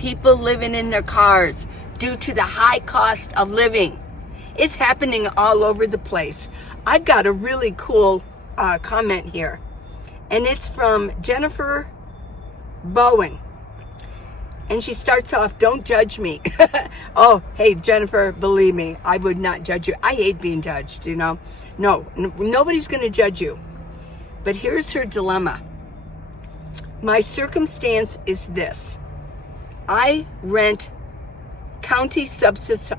people living in their cars due to the high cost of living. It's happening all over the place. I've got a really cool comment here, and it's from Jennifer Bowen. And she starts off, "Don't judge me." Oh, hey, Jennifer, believe me, I would not judge you. I hate being judged, you know. No, nobody's going to judge you. But here's her dilemma. "My circumstance is this. I rent county subsidized.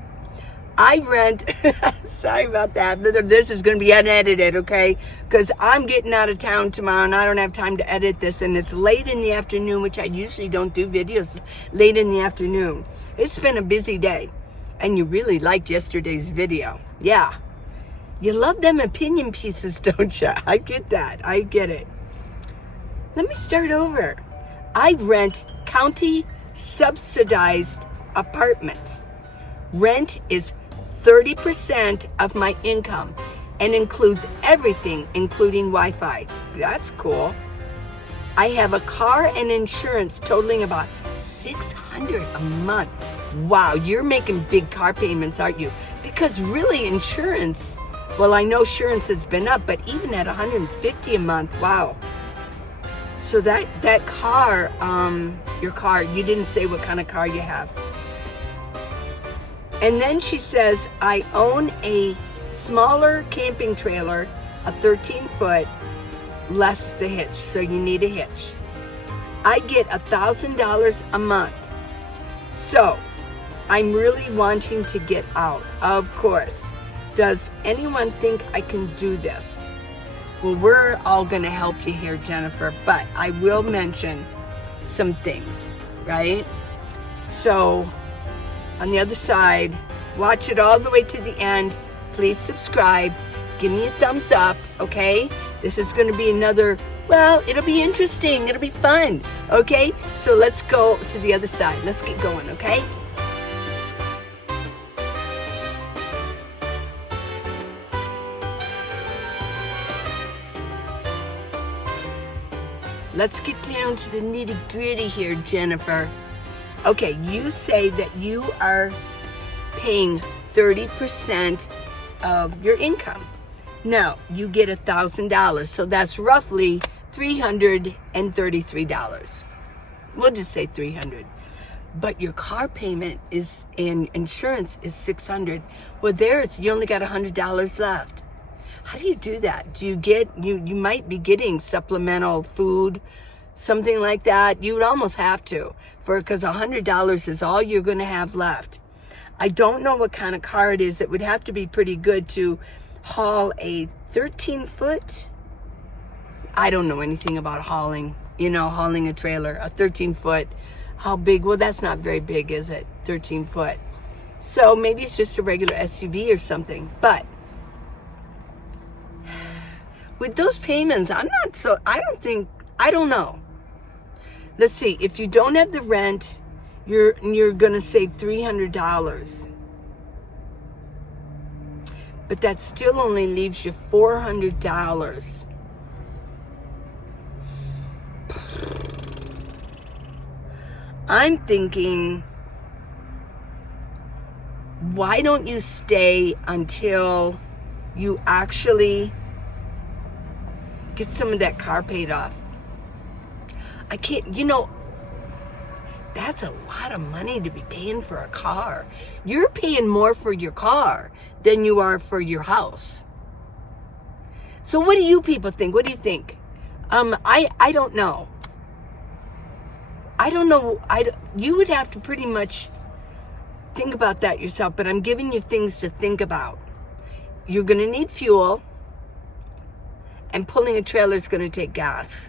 Sorry about that. This is going to be unedited, okay? Because I'm getting out of town tomorrow and I don't have time to edit this. And it's late in the afternoon, which I usually don't do videos late in the afternoon. It's been a busy day. And you really liked yesterday's video. Yeah. You love them opinion pieces, don't you? I get that. I get it. Let me start over. I rent county subsidized apartments. Rent is 30% of my income and includes everything, including Wi-Fi. That's cool. I have a car and insurance totaling about $600 a month. Wow, you're making big car payments, aren't you? Because really insurance, well, I know insurance has been up, but even at $150 a month, wow. So that car, your car, you didn't say what kind of car you have. And then she says, I own a smaller camping trailer, a 13-foot, less the hitch. So you need a hitch. I get $1,000 a month. So I'm really wanting to get out, of course. Does anyone think I can do this? Well, we're all going to help you here, Jennifer, but I will mention some things, right? So on the other side, watch it all the way to the end. Please subscribe. Give me a thumbs up, okay? This is going to be another, well, it'll be interesting. It'll be fun, okay? So let's go to the other side. Let's get going, okay? Let's get down to the nitty-gritty here, Jennifer. Okay, you say that you are paying 30% of your income. Now, you get $1,000, so that's roughly $333. We'll just say $300. But your car payment is, and insurance is $600. Well, you only got $100 left. How do you do that? Do you get, you might be getting supplemental food, something like that. You would almost have to, because $100 is all you're going to have left. I don't know what kind of car it is. It would have to be pretty good to haul a 13-foot. I don't know anything about hauling a trailer, a 13-foot. How big? Well, that's not very big, is it? 13-foot. So maybe it's just a regular SUV or something. But with those payments, I don't know. Let's see, if you don't have the rent, you're gonna save $300. But that still only leaves you $400. I'm thinking, why don't you stay until you actually get some of that car paid off? I can't, that's a lot of money to be paying for a car. You're paying more for your car than you are for your house. So what do you people think? What do you think? I don't know. I don't know. You would have to pretty much think about that yourself, but I'm giving you things to think about. You're going to need fuel, and pulling a trailer is going to take gas.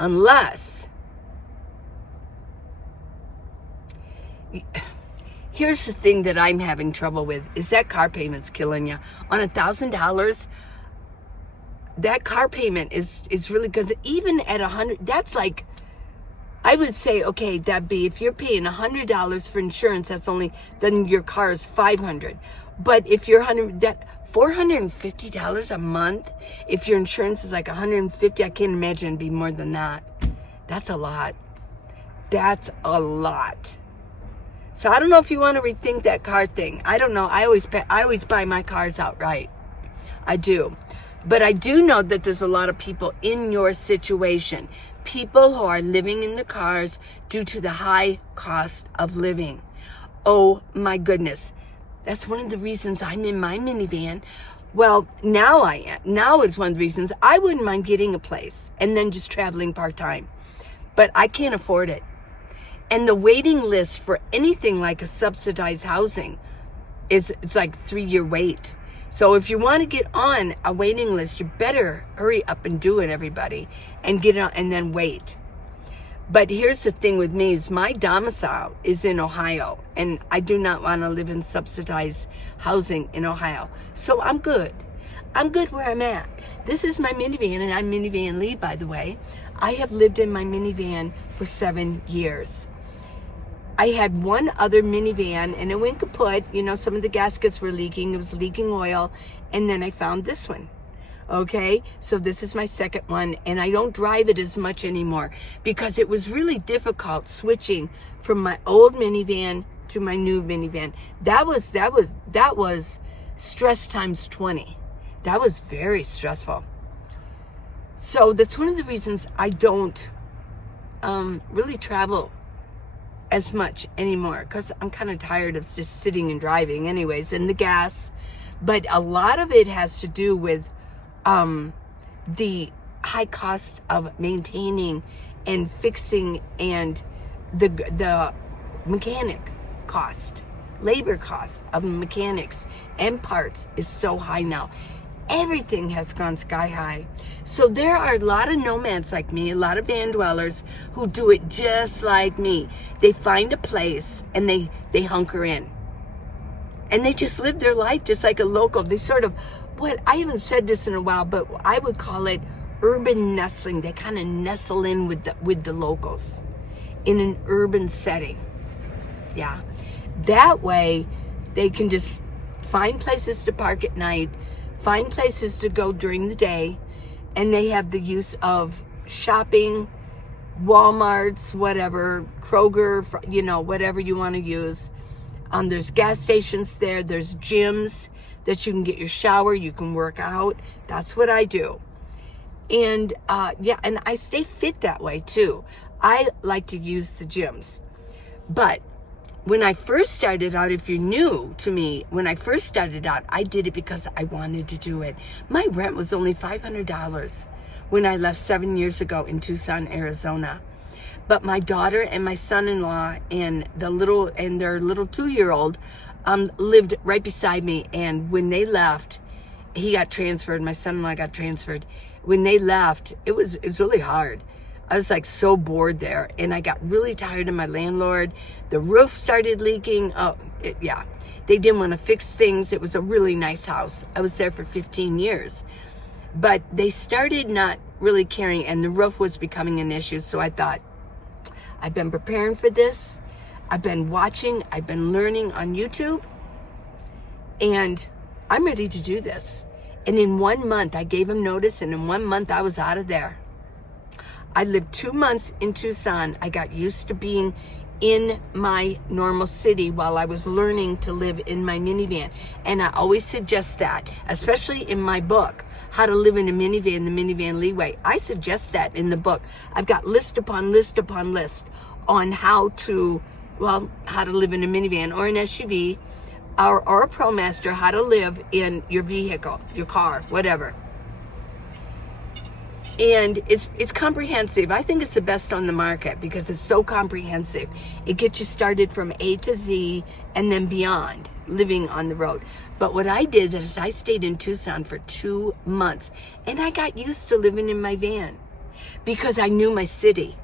Unless, here's the thing that I'm having trouble with, is that car payment's killing you. On $1,000, that car payment is really, because even at $100, that's like, I would say, okay, that'd be, if you're paying $100 for insurance, then your car is $500. But if you're $450 a month, if your insurance is like $150, I can't imagine it'd be more than that. That's a lot. That's a lot. So I don't know if you want to rethink that car thing. I don't know. I always buy my cars outright. I do. But I do know that there's a lot of people in your situation. People who are living in the cars due to the high cost of living. Oh my goodness. That's one of the reasons I'm in my minivan. Well, now I am. Now is one of the reasons I wouldn't mind getting a place and then just traveling part-time. But I can't afford it. And the waiting list for anything like a subsidized housing it's like 3-year wait. So if you want to get on a waiting list, you better hurry up and do it, everybody, and get on and then wait. But here's the thing with me is my domicile is in Ohio, and I do not want to live in subsidized housing in Ohio. So I'm good. I'm good where I'm at. This is my minivan, and I'm Minivan Lee, by the way. I have lived in my minivan for 7 years. I had one other minivan and it went kaput. You know, some of the gaskets were leaking. It was leaking oil. And then I found this one. Okay, so this is my second one, and I don't drive it as much anymore because it was really difficult switching from my old minivan to my new minivan. That was stress times 20. That was very stressful. So that's one of the reasons I don't really travel as much anymore, because I'm kind of tired of just sitting and driving anyways, and the gas. But a lot of it has to do with the high cost of maintaining and fixing, and the mechanic cost, labor cost of mechanics and parts is so high now. Everything has gone sky high. So there are a lot of nomads like me, a lot of van dwellers who do it just like me. They find a place and they hunker in. And they just live their life just like a local. They sort of, I haven't said this in a while, but I would call it urban nestling. They kind of nestle in with the locals in an urban setting. Yeah. That way they can just find places to park at night, find places to go during the day, and they have the use of shopping, Walmarts, whatever, Kroger, you know, whatever you want to use. There's gas stations there. There's gyms that you can get your shower. You can work out. That's what I do. And and I stay fit that way too. I like to use the gyms. But when I first started out, if you're new to me, when I first started out, I did it because I wanted to do it. My rent was only $500 when I left 7 years ago in Tucson, Arizona. But my daughter and my son-in-law and their little 2-year-old lived right beside me. And when they left, he got transferred. My son-in-law got transferred. When they left, it was really hard. I was like so bored there, and I got really tired of my landlord. The roof started leaking. They didn't want to fix things. It was a really nice house. I was there for 15 years, but they started not really caring, and the roof was becoming an issue. So I thought, I've been preparing for this. I've been watching. I've been learning on YouTube, and I'm ready to do this. And in 1 month, I gave him notice, and in 1 month, I was out of there. I lived 2 months in Tucson. I got used to being in my normal city while I was learning to live in my minivan. And I always suggest that, especially in my book, How to Live in a Minivan, the Minivan Leeway. I suggest that in the book. I've got list upon list upon list on how to live in a minivan or an SUV or a ProMaster, how to live in your vehicle, your car, whatever. And it's comprehensive. I think it's the best on the market because it's so comprehensive. It gets you started from A to Z and then beyond, living on the road. But what I did is I stayed in Tucson for 2 months, and I got used to living in my van because I knew my city.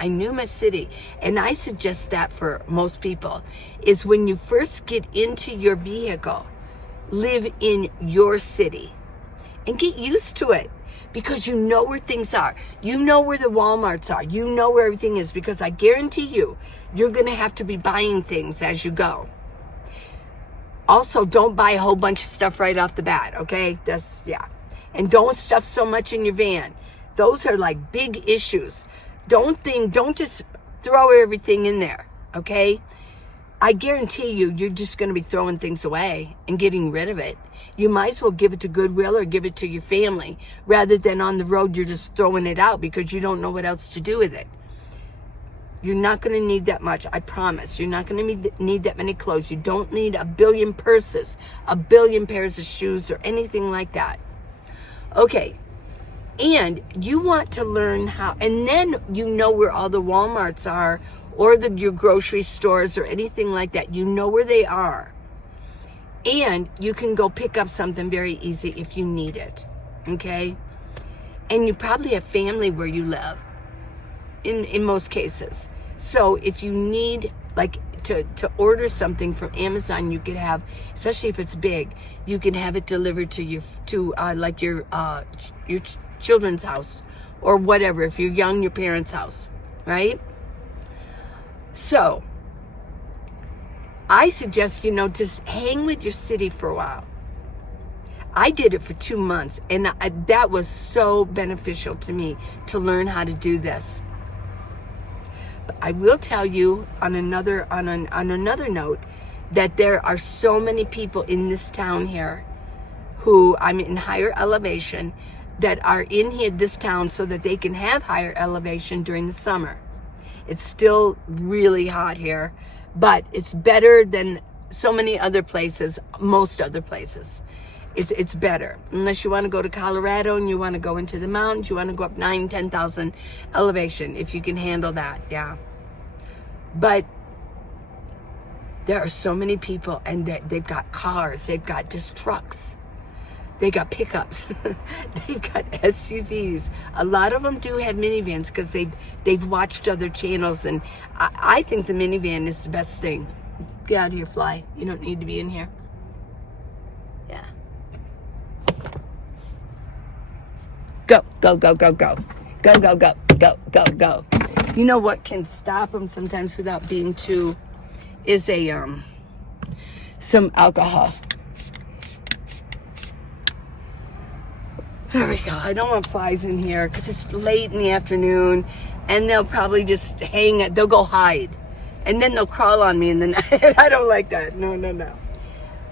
And I suggest that for most people is when you first get into your vehicle, live in your city and get used to it. Because you know where things are. You know where the Walmarts are. You know where everything is, because I guarantee you're going to have to be buying things as you go. Also, don't buy a whole bunch of stuff right off the bat, okay? And don't stuff so much in your van. Those are like big issues. Don't just throw everything in there, okay? I guarantee you, you're just going to be throwing things away and getting rid of it. You might as well give it to Goodwill or give it to your family rather than on the road you're just throwing it out because you don't know what else to do with it. You're not going to need that much, I promise. You're not going to need that many clothes. You don't need a billion purses, a billion pairs of shoes, or anything like that. Okay, and you want to learn how, and then you know where all the Walmarts are or your grocery stores or anything like that. You know where they are. And you can go pick up something very easy if you need it, okay? And you probably have family where you live. In most cases. So if you need like to order something from Amazon, you could have, especially if it's big, you can have it delivered to your children's house or whatever. If you're young, your parents' house, right? So I suggest, just hang with your city for a while. I did it for 2 months, and that was so beneficial to me to learn how to do this. I will tell you on another note that there are so many people in this town here who I'm in higher elevation that are in here this town so that they can have higher elevation during the summer. It's still really hot here, but it's better than so many other places, most other places. It's better. Unless you want to go to Colorado and you want to go into the mountains, you want to go up 10,000 elevation, if you can handle that, yeah. But there are so many people, and they've got cars, they've got just trucks, they got pickups, they've got SUVs. A lot of them do have minivans because they've watched other channels, and I think the minivan is the best thing. Get out of here, fly. You don't need to be in here. Yeah. Go, go, go, go, go. Go, go, go, go, go, go. You know what can stop them sometimes without being too, is some alcohol. There we go. I don't want flies in here because it's late in the afternoon and they'll probably just they'll go hide. And then they'll crawl on me in the night. I don't like that. No, no, no.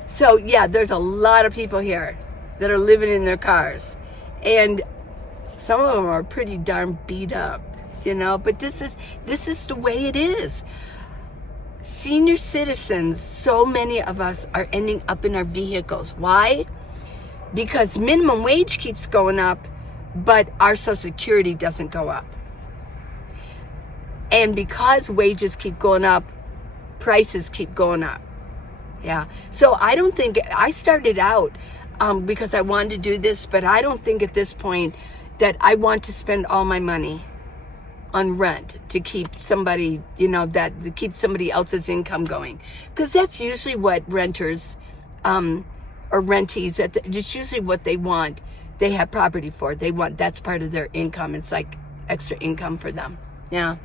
So yeah, there's a lot of people here that are living in their cars. And some of them are pretty darn beat up, but this is the way it is. Senior citizens, so many of us are ending up in our vehicles. Why? Because minimum wage keeps going up, but our Social Security doesn't go up. And because wages keep going up, prices keep going up. Yeah. So I started out because I wanted to do this, but I don't think at this point that I want to spend all my money on rent to keep somebody, to keep somebody else's income going. Because that's usually what renters or rentees, it's usually what they want. They have property for. That's part of their income. It's like extra income for them. Yeah.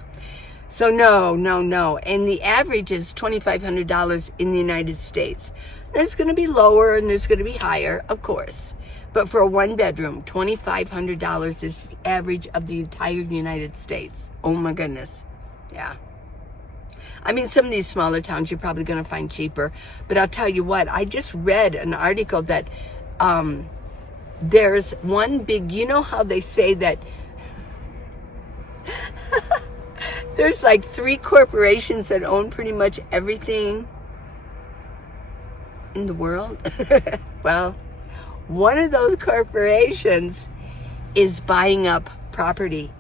So no. And the average is $2,500 in the United States. There's going to be lower and there's going to be higher, of course. But for a one bedroom, $2,500 is the average of the entire United States. Oh my goodness. Yeah. I mean, some of these smaller towns you're probably going to find cheaper. But I'll tell you what, I just read an article that there's one big, how they say that there's like 3 corporations that own pretty much everything in the world? Well, one of those corporations is buying up property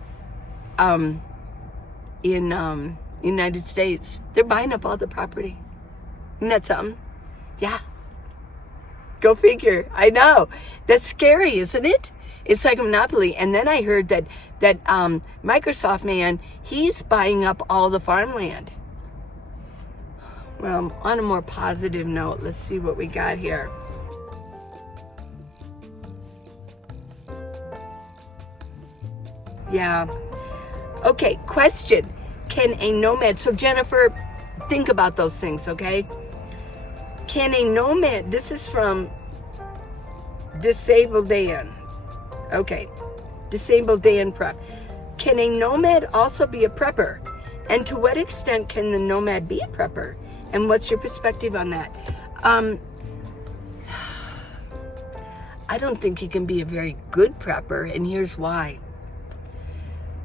in United States. They're buying up all the property. Isn't that something? Yeah. Go figure. I know. That's scary, isn't it? It's like a monopoly. And then I heard that Microsoft man, he's buying up all the farmland. Well, on a more positive note, let's see what we got here. Yeah. Okay, question. Can a nomad, so Jennifer, think about those things, okay? Can a nomad, this is from Disabled Dan. Okay, Disabled Dan Prep. Can a nomad also be a prepper? And to what extent can the nomad be a prepper? And what's your perspective on that? I don't think he can be a very good prepper, and here's why.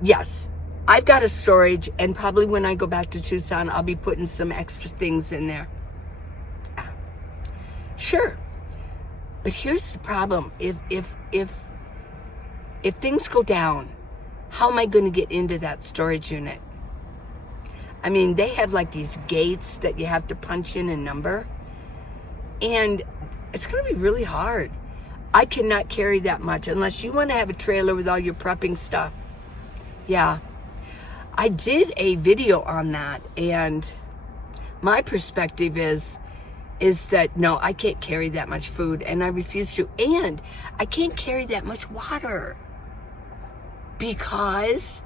Yes, I've got a storage, and probably when I go back to Tucson, I'll be putting some extra things in there. Sure. But here's the problem. If things go down, how am I going to get into that storage unit? I mean, they have like these gates that you have to punch in a number, and it's going to be really hard. I cannot carry that much unless you want to have a trailer with all your prepping stuff. Yeah. I did a video on that, and my perspective is that no, I can't carry that much food, and I refuse to, and I can't carry that much water because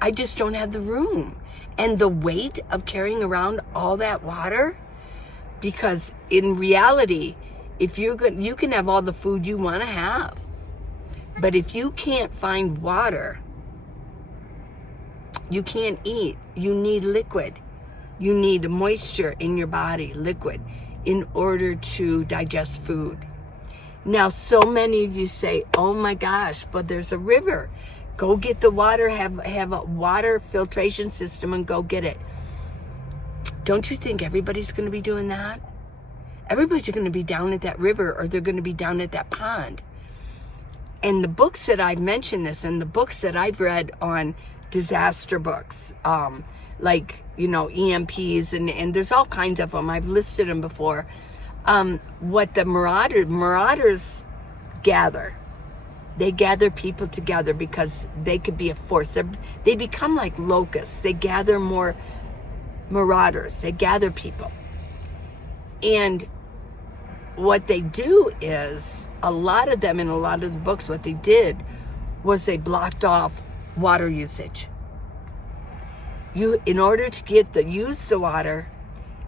I just don't have the room and the weight of carrying around all that water. Because in reality, if you're good, you can have all the food you want to have, but if you can't find water, you can't eat. You need liquid. You need moisture in your body, liquid, in order to digest food. Now, so many of you say, oh my gosh, but there's a river. Go get the water, have a water filtration system and go get it. Don't you think everybody's going to be doing that? Everybody's going to be down at that river, or they're going to be down at that pond. And the books that I've mentioned this, and the books that I've read on disaster books, like, you know, EMPs, and there's all kinds of them. I've listed them before. What the marauders gather. They gather people together because they could be a force. They become like locusts. They gather more marauders. They gather people. And what they do is, a lot of them in a lot of the books, what they did was they blocked off water usage. In order to use the water,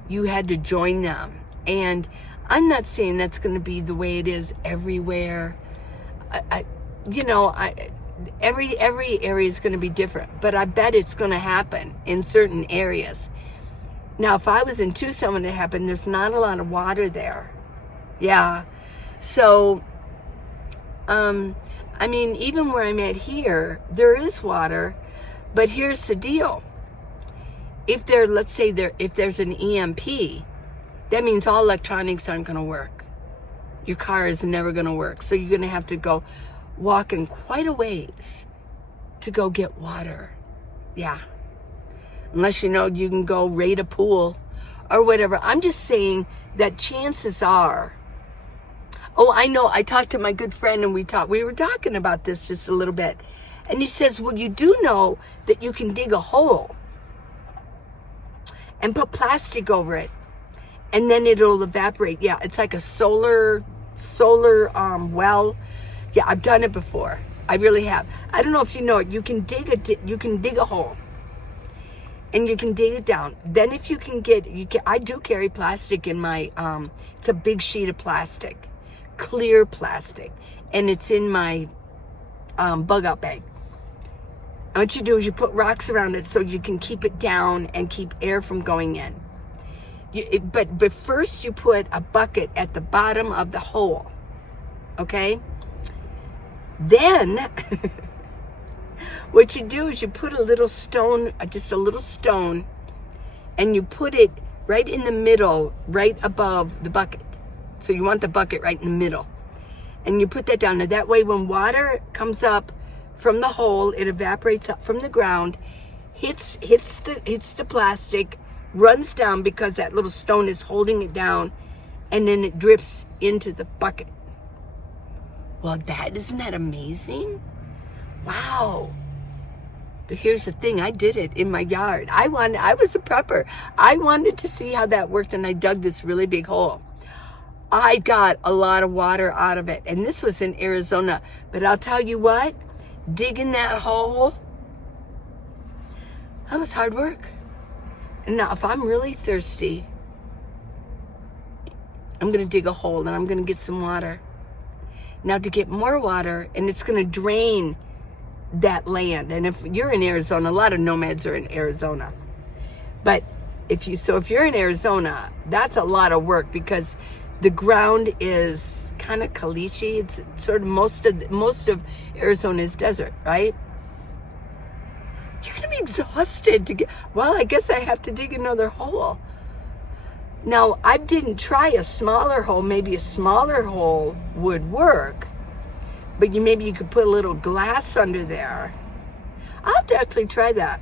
you had to join them. And I'm not saying that's going to be the way it is everywhere. Every area is going to be different, but I bet it's going to happen in certain areas. Now, if I was in Tucson when it happened, there's not a lot of water there. Yeah. So, I mean, even where I'm at here, there is water, but here's the deal. If if there's an EMP, that means all electronics aren't going to work. Your car is never going to work. So you're going to have to go walking quite a ways to go get water. Yeah. Unless you know you can go raid a pool or whatever. I'm just saying that chances are. Oh, I know. I talked to my good friend and we were talking about this just a little bit. And he says, well, you do know that you can dig a hole and put plastic over it, and then it'll evaporate. Yeah, it's like a solar well. Yeah, I've done it before. I really have. I don't know if you know it. You can dig a hole, and you can dig it down. Then if you can I do carry plastic in my, it's a big sheet of plastic, clear plastic, and it's in my bug out bag. And what you do is you put rocks around it so you can keep it down and keep air from going in. But first you put a bucket at the bottom of the hole, okay? Then what you do is you put a little stone, just a little stone, and you put it right in the middle, right above the bucket. So you want the bucket right in the middle. And you put that down. Now that way when water comes up from the hole, it evaporates up from the ground, hits the plastic, runs down because that little stone is holding it down, and then it drips into the bucket. Well, isn't that amazing? Wow. But here's the thing, I did it in my yard. I was a prepper. I wanted to see how that worked, and I dug this really big hole. I got a lot of water out of it, and this was in Arizona. But I'll tell you what, digging that hole, that was hard work. And now if I'm really thirsty, I'm going to dig a hole and I'm going to get some water. Now to get more water, and it's going to drain that land. And if you're in Arizona, a lot of nomads are in Arizona. But if you're in Arizona, that's a lot of work because the ground is kind of caliche. It's sort of most of Arizona is desert, right? You're gonna be exhausted to get. Well, I guess I have to dig another hole. Now, I didn't try a smaller hole. Maybe a smaller hole would work, but maybe you could put a little glass under there. I'll have to actually try that.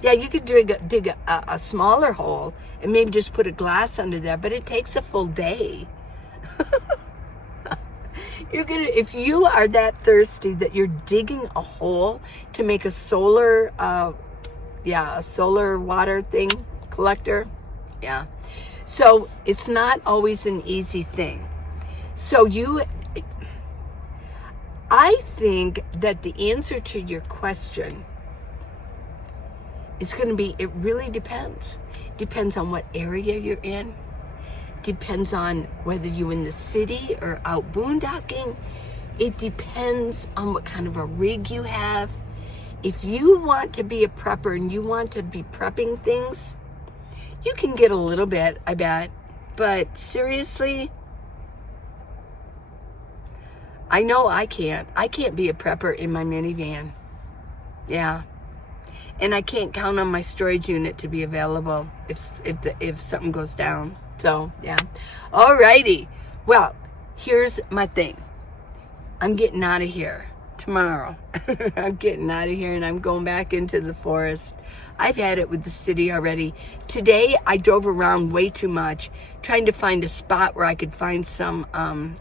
Yeah, you could dig a smaller hole and maybe just put a glass under there, but it takes a full day. If you are that thirsty that you're digging a hole to make a solar water thing collector, yeah. So it's not always an easy thing. So I think that the answer to your question is going to be, it really depends. Depends on what area you're in. Depends on whether you're in the city or out boondocking. It depends on what kind of a rig you have. If you want to be a prepper and you want to be prepping things, you can get a little bit, I bet. But seriously, I know I can't. I can't be a prepper in my minivan. Yeah. And I can't count on my storage unit to be available if something goes down. So, yeah. Alrighty. Well, here's my thing. I'm getting out of here tomorrow. I'm getting out of here and I'm going back into the forest. I've had it with the city already. Today, I drove around way too much trying to find a spot where I could find some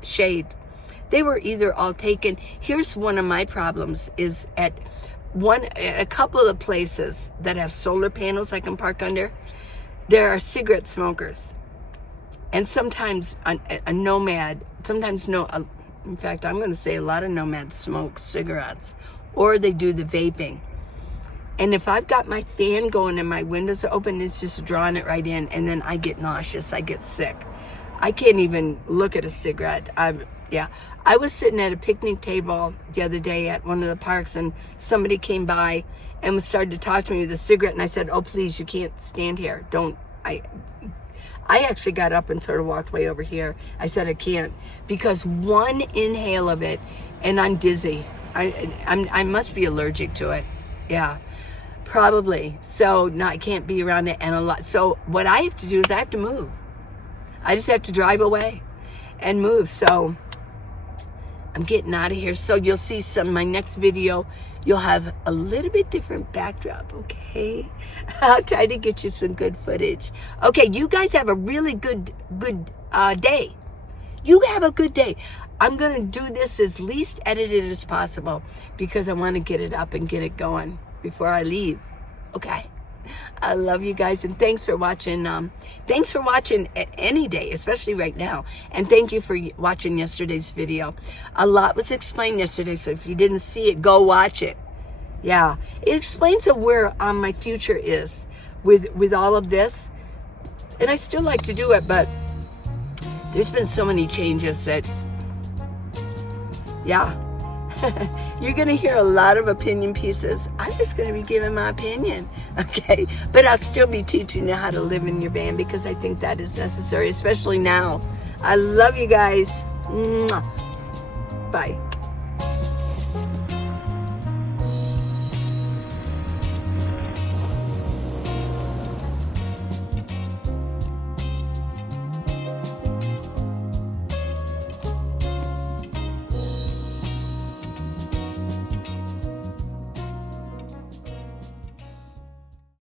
shade. They were either all taken. Here's one of my problems is at a couple of places that have solar panels I can park under, there are cigarette smokers. And sometimes a nomad, in fact, I'm going to say a lot of nomads smoke cigarettes, or they do the vaping. And if I've got my fan going and my windows are open, it's just drawing it right in, and then I get nauseous, I get sick. I can't even look at a cigarette. I was sitting at a picnic table the other day at one of the parks, and somebody came by and started to talk to me with a cigarette, and I said, "Oh, please, you can't stand here. Don't." I actually got up and sort of walked way over here. I said I can't, because one inhale of it, and I'm dizzy. I must be allergic to it. Yeah, probably. So no, I can't be around it, and a lot. So what I have to do is I have to move. I just have to drive away and move. So I'm getting out of here. So you'll see my next video, you'll have a little bit different backdrop, okay? I'll try to get you some good footage. Okay, you guys have a really good day. You have a good day. I'm going to do this as least edited as possible because I want to get it up and get it going before I leave, okay? I love you guys, and thanks for watching. Thanks for watching any day, especially right now. And thank you for watching yesterday's video. A lot was explained yesterday, so if you didn't see it, go watch it. Yeah, it explains where my future is with all of this. And I still like to do it, but there's been so many changes that, yeah. You're going to hear a lot of opinion pieces. I'm just going to be giving my opinion, okay? But I'll still be teaching you how to live in your van because I think that is necessary, especially now. I love you guys. Mwah. Bye.